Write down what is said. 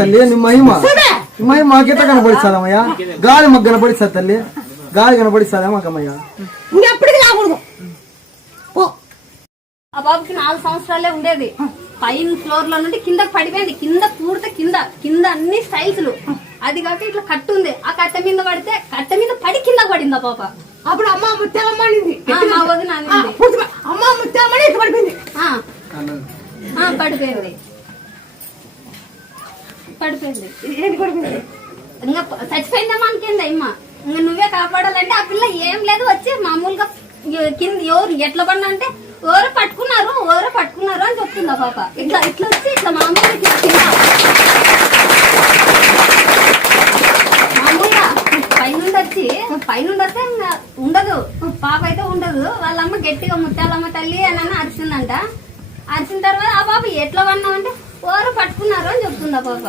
తల్లి నీ మహిమ మాకెట్ట కనపడిస్తాదమ్మయ్యా? గాలి మాకు కనపడిస్తుంది తల్లి, గాలి కనపడిస్తాదా మాకమ్మయ్యా? ఇంకెప్పటికీ రాకూడదు. ఆ బాబుకి 4 సంవత్సరాలే ఉండేది. పైన ఫ్లోర్ లో నుండి కిందకి పడిపోయింది. కింద పూర్తి కింద అన్ని స్టైల్స్. అది కాక ఇట్లా కట్టు ఉంది. ఆ కట్ట మీద పడితే కట్ట మీద పడి కింద పడింది ఆ పాప. అప్పుడు అమ్మ ముత్యాలమ్మ అనింది. మా వదిన అనింది అమ్మ ముత్యాలమ్మ ఇట్లా పడిపోయింది. పడిపోయింది. ఏంటి పడిపోయింది? ఇంకా చచ్చిపోయిందేమో అనుకుంది అమ్మ. ఇంకా నువ్వే కాపాడాలంటే ఆ పిల్ల ఏం లేదు వచ్చి మామూలుగా కింద ఎవరు ఎట్లా పడినా అంటే ఎవరో పట్టుకున్నారు అని చెప్తుంది ఆ పాప. ఇట్లా వచ్చి ఇట్లా మామూలుగా పైనుండి వస్తే ఇంకా ఉండదు పాప అయితే ఉండదు. వాళ్ళమ్మ గట్టిగా ముత్యాలమ్మ తల్లి అని అరిచిందంట. అరిచిన తర్వాత ఆ పాప ఎట్లా పడినామంటే ఎవరో పట్టుకున్నారు అని చెప్తుంది ఆ పాప.